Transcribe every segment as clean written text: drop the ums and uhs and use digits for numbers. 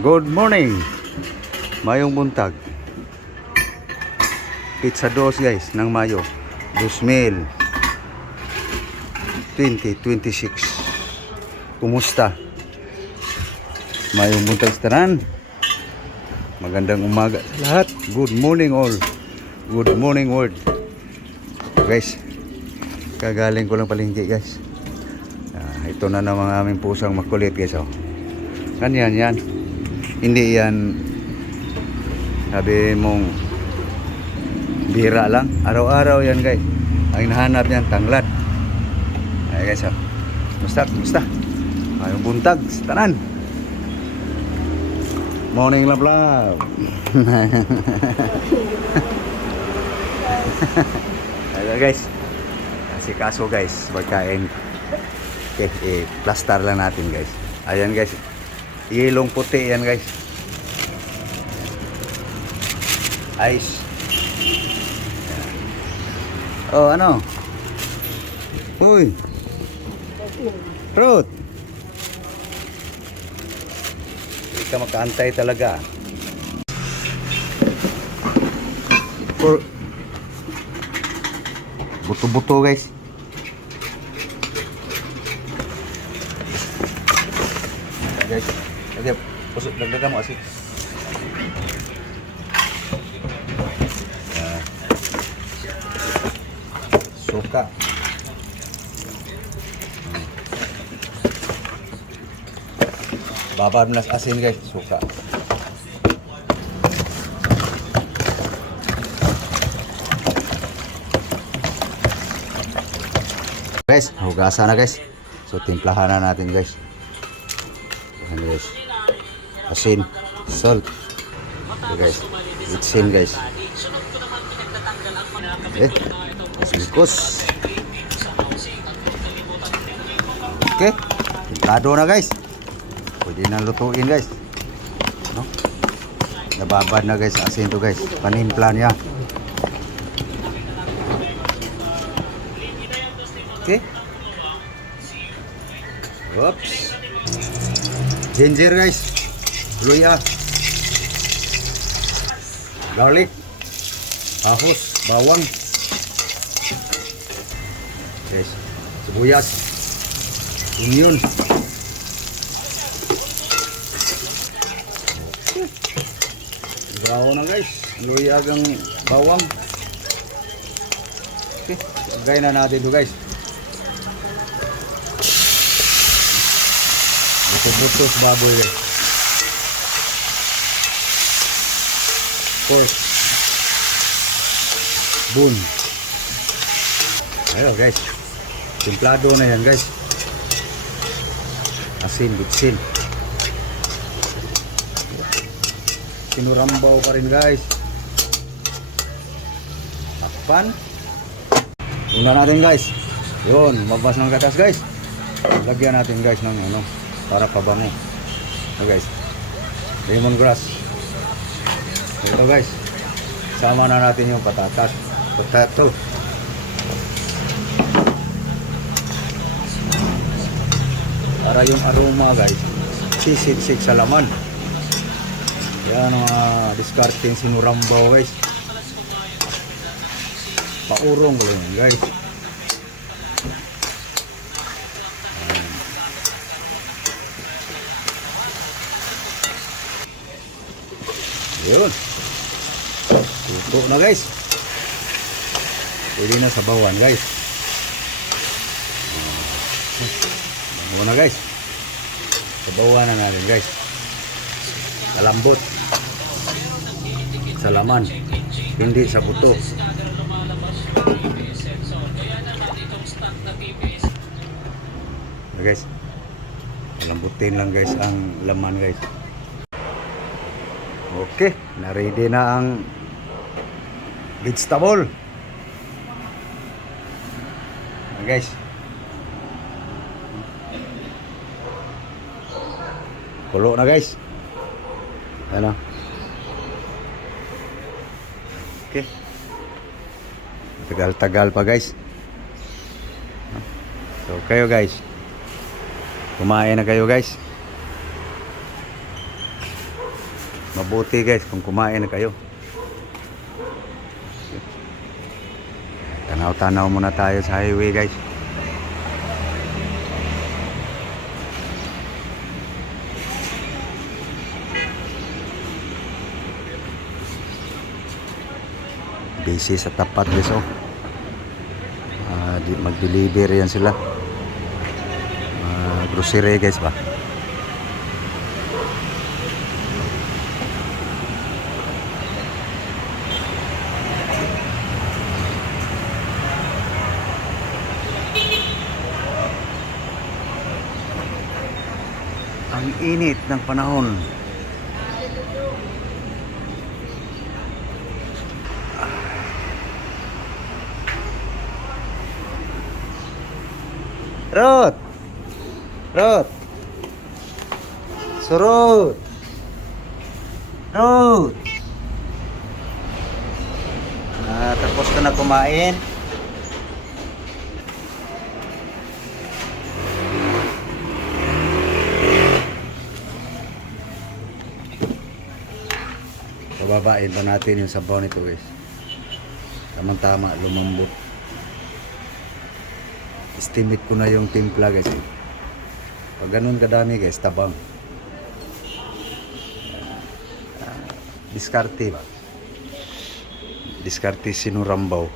Good morning. Mayong buntag. Pizza 2 guys ng Mayo 2026. Kumusta? Mayong buntag sa tanan. Magandang umaga sa lahat. Good morning all. Good morning world. Guys, kagaling ko lang palengke guys. Ito na naman aming pusang makulit guys. Oh. Yan. Hindi yan sabi mong bira lang. Araw-araw yan guys. Ang hinahanap yan, tanglad. Ay guys. Oh. Musta? Ayong buntag sa tanan. Morning love. Ayan guys. Kasi kaso guys, pagkain. Okay, plaster lang natin guys. Ayan guys. Yelong puti yan guys. Ice. Oh, ano? Uy. Fruit. Hindi ka makaantay talaga. Buto-buto guys. Guys, okay, pusot dagdagan mo asin. Suka. Babad nas asin guys, suka. Guys, hugasan na guys. So timplahan na natin guys. Ayan guys, asin, salt. Okay guys, itsin guys. Okay, singkos. Okay, timplado na guys. Pwede na lutuin guys. No? Nababad na guys, asin to guys. Panimpla niya. Okay. Oops. Ginger guys, luya, garlic, ahos, bawang, guys, sibuyas, onion, brown na guys, luya gang bawang. Okay, lagay na natin ito guys. Buto-buto sa baboy guys. Pork. Bun. Ayo guys. Templado na yan guys. Asin, bitsin. Sinurambaw pa rin guys. Takpan. Tingnan natin guys. Yun, mabas ng gatas guys. Lagyan natin guys ng ano, para pabango. So guys, lemongrass. Ito guys, sama na natin yung patatas, potato. Para yung aroma guys, sisik-sik sa laman. Yan ang discarding sinurambaw guys. Paurong ko yun guys. Yun. Tuto na guys. Pwede na sa bawan guys. Muna guys. Sa bawan na natin guys. Malambot. Sa laman. Hindi sa buto. Guys. Malambutin lang guys ang laman guys. Okay, na-ready na ang vegetable. Guys. Kulo na guys. Ano? Okay. Tagal-tagal pa guys. So kayo guys. Kumain na kayo guys. Mabuti guys kung kumain na kayo. Tanaw-tanaw muna tayo sa highway guys. Busy sa tapat guys oh. Mag-deliver yan sila. Grocery guys ba. Ang init ng panahon. Rot! Rot! Surut! Rot! Tapos ka na kumain. Bababain pa natin yung sabaw nito guys. Tama-tama, lumambot. Estimate ko na yung timpla guys. Pag ganun kadami guys, tabang. Diskarte ba? Diskarte sinurambaw.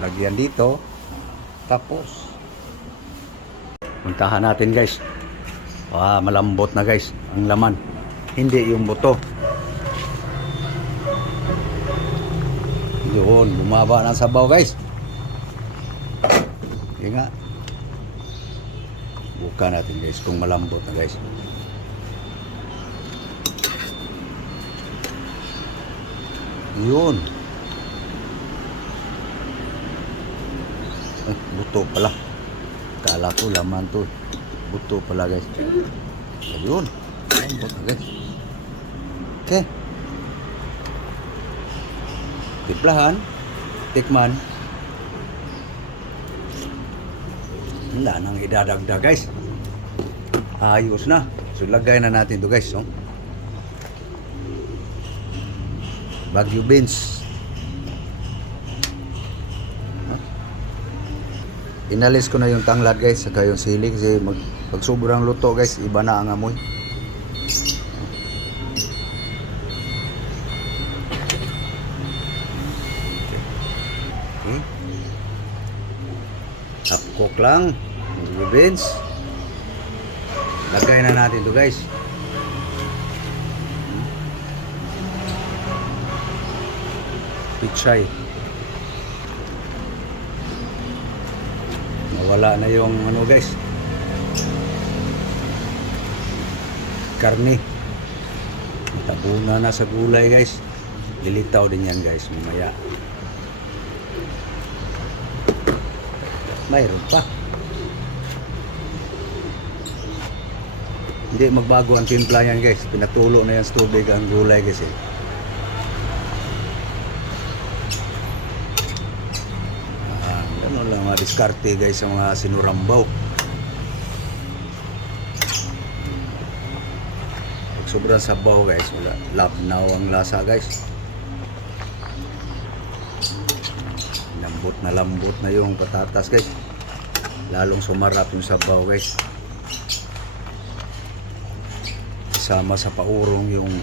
Lagyan dito. Tapos puntahan natin guys. Malambot na guys ang laman. Hindi yung buto. Yun, bumaba ng sabaw guys. Yan nga. Buka natin guys kung malambot na guys. Yun. Buto pala. Kala ko laman to. Buto pala guys. Ayun. Malambot na guys. Okay. Timplahan. Tikman. Wala nang idadagdag guys. Ayos na. So lagay na natin to guys. Oh. Baguio beans. Inalis ko na yung tanglad guys, saka yung sili kasi pag sobrang luto guys, iba na ang amoy. Okay. Half cook lang. Baguio beans. Lagay na natin to guys. Pichay. Nawala na yung ano guys. Karne. Tabuna na sa gulay guys. Lilitaw din yan guys mamaya. Mayroon pa. Hindi magbago ang timpla yan guys. Pinatulo na yan sa tubig ang gulay guys eh. Diskarte guys sa mga sinurambaw. Pag sobrang sabaw guys, wala labnaw ang lasa guys. Lambot na yung patatas guys. Lalong sumarap yung sabaw guys. Isama sa paurong yung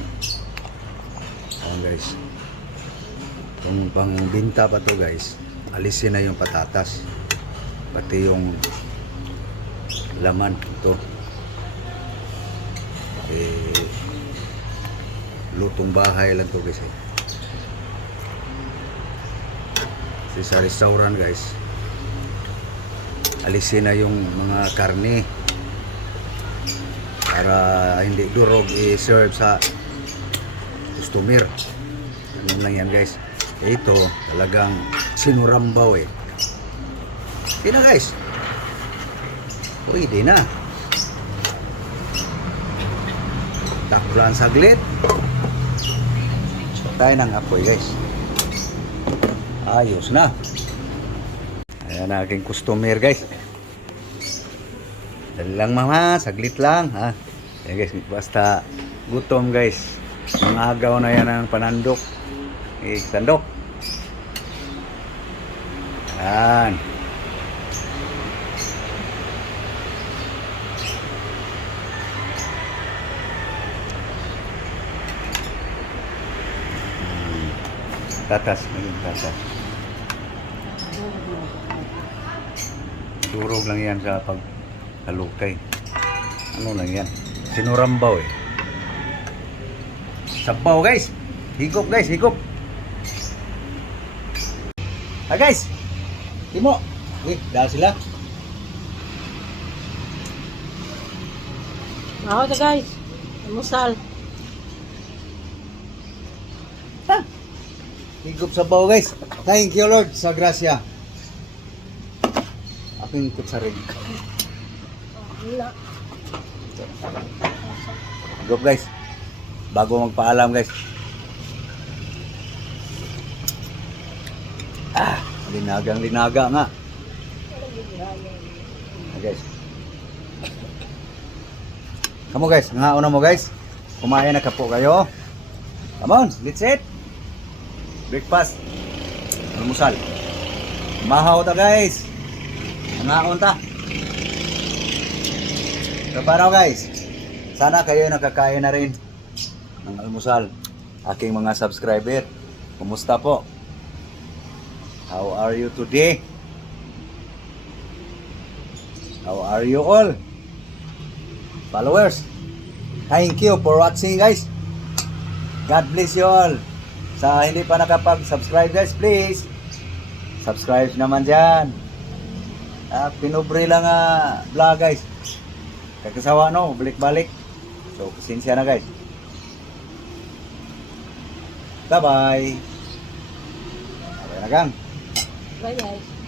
guys. Kung pang binta pa to guys, alisin na yung patatas. Pati yung laman ito lutong bahay lang to guys eh. Kasi sa restaurant guys alisin na yung mga karne para hindi durog i-serve sa customer. Ganun lang yan guys. Ito talagang sinurambaw eh. Hindi na guys. Pwede na. Takpan saglit. Tayo ng apoy guys. Ayos na. Ayan na aking customer guys. Dali lang mama. Saglit lang ha. Ayan guys. Basta gutom guys. Ang agaw na yan ang panandok. Sandok. Yan. Tatas, ngayon tatas. Durog lang yan sa paghalukay. Ano lang yan? Sinurambaw eh. Sabaw guys. Higop guys, higop. Ah guys. Timo. Dahil sila. Ako na guys. Almusal. Higop sabaw guys. Thank you Lord sa grasya. Aking kutsarig. Wala. Higop guys. Bago magpaalam guys. Linaga nga. Guys. Kamu guys, ngauna mo guys. Kumain na kapo kayo. Come on, let's eat. Breakfast. Almusal. Mahaw ta guys. Ngaon ta. So paano guys? Sana kayo nakakain na rin ng almusal. Aking mga subscriber. Kumusta po? How are you today? How are you all? Followers. Thank you for watching guys. God bless you all. Sa hindi pa nakapag-subscribe guys, please. Subscribe naman dyan. Pinubre lang vlog guys. Kakasawa no, balik-balik. So, pasensya na guys. Bye-bye. Okay na gang. Bye guys.